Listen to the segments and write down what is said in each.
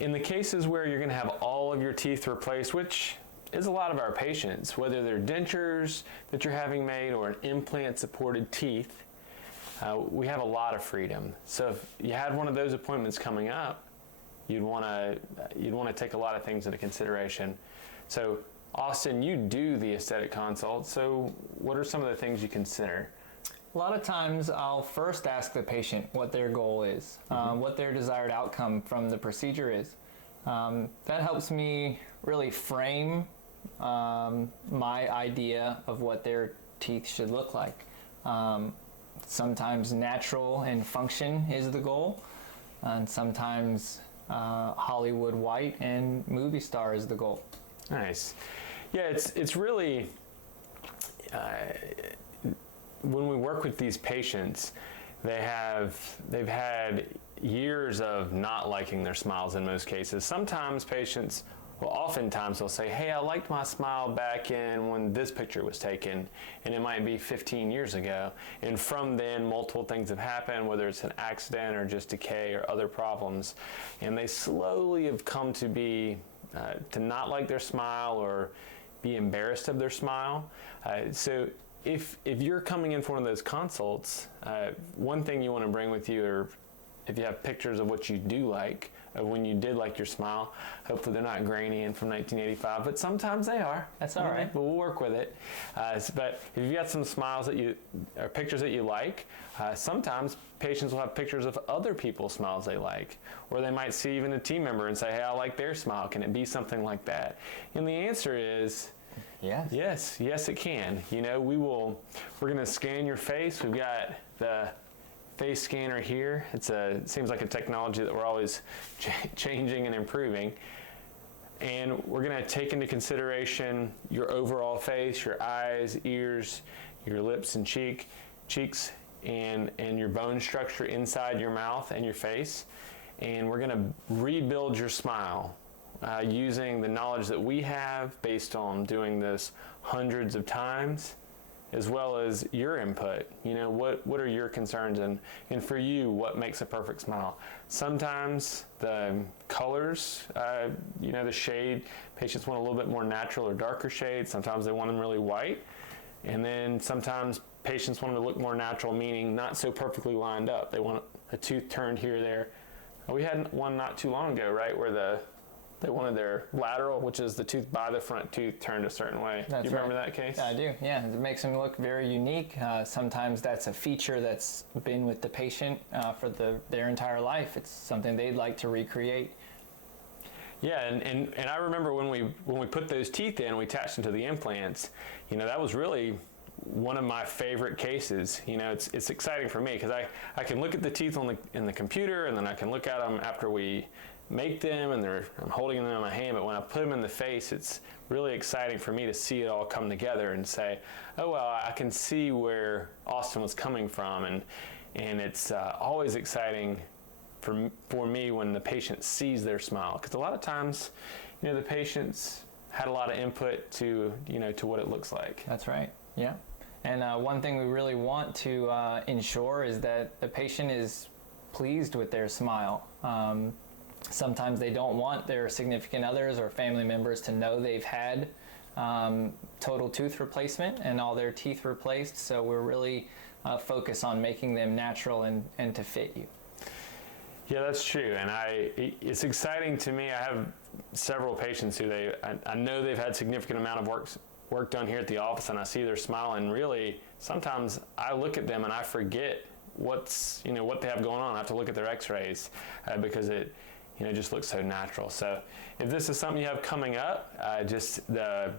In the cases where you're going to have all of your teeth replaced, which is a lot of our patients, whether they're dentures that you're having made or an implant-supported teeth, we have a lot of freedom. So if you had one of those appointments coming up, you'd want to take a lot of things into consideration. So Austin, you do the aesthetic consult, so what are some of the things you consider? A lot of times I'll first ask the patient what their goal is, what their desired outcome from the procedure is. That helps me really frame my idea of what their teeth should look like. Sometimes natural and function is the goal, and sometimes Hollywood white and movie star is the goal. Nice. Yeah, it's really, when we work with these patients, they've had years of not liking their smiles in most cases. Sometimes patients, well, oftentimes they'll say, hey, I liked my smile back in when this picture was taken, and it might be 15 years ago. And from then, multiple things have happened, whether it's an accident or just decay or other problems. And they slowly have come to be, to not like their smile or be embarrassed of their smile. So if you're coming in for one of those consults, one thing you want to bring with you, or if you have pictures of what you do like, of when you did like your smile, hopefully they're not grainy and from 1985, but sometimes they are. That's all right. But we'll work with it. But if you've got some smiles or pictures that you like, sometimes patients will have pictures of other people's smiles they like, or they might see even a team member and say, hey, I like their smile. Can it be something like that? And the answer is, yes, it can. You know, we're going to scan your face. We've got the face scanner here. It seems like a technology that we're always changing and improving. And we're going to take into consideration your overall face, your eyes, ears, your lips and cheeks, and your bone structure inside your mouth and your face. And we're going to rebuild your smile using the knowledge that we have based on doing this hundreds of times, as well as your input. You know, what are your concerns, and for you, what makes a perfect smile? Sometimes the colors, you know, the shade, patients want a little bit more natural or darker shade. Sometimes they want them really white. And then sometimes patients want them to look more natural, meaning not so perfectly lined up. They want a tooth turned here or there. We had one not too long ago, right, where they wanted their lateral, which is the tooth by the front tooth, turned a certain way. That's you remember right. that case? I do, yeah. It makes them look very unique. Sometimes that's a feature that's been with the patient for their entire life. It's something they'd like to recreate. Yeah, and I remember when we put those teeth in, we attached them to the implants, you know, that was really one of my favorite cases. You know, it's exciting for me because I can look at the teeth in the computer, and then I can look at them after we make them, and I'm holding them in my hand, but when I put them in the face, it's really exciting for me to see it all come together and say, oh, well, I can see where Austin was coming from, and it's always exciting for me when the patient sees their smile, because a lot of times, you know, the patients had a lot of input to what it looks like. That's right, yeah. And one thing we really want to ensure is that the patient is pleased with their smile. Sometimes they don't want their significant others or family members to know they've had total tooth replacement and all their teeth replaced, so we're really focused on making them natural and to fit you. Yeah, that's true, and it's exciting to me. I have several patients who I know they've had significant amount of work done here at the office, and I see their smile, and really sometimes I look at them and I forget what they have going on. I have to look at their x-rays because it just looks so natural. So if this is something you have coming up, just the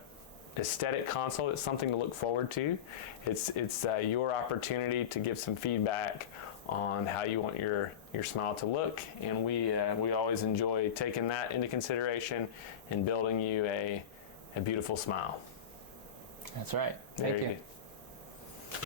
aesthetic consult is something to look forward to. It's your opportunity to give some feedback on how you want your smile to look, and we always enjoy taking that into consideration and building you a beautiful smile. That's right. Thank you.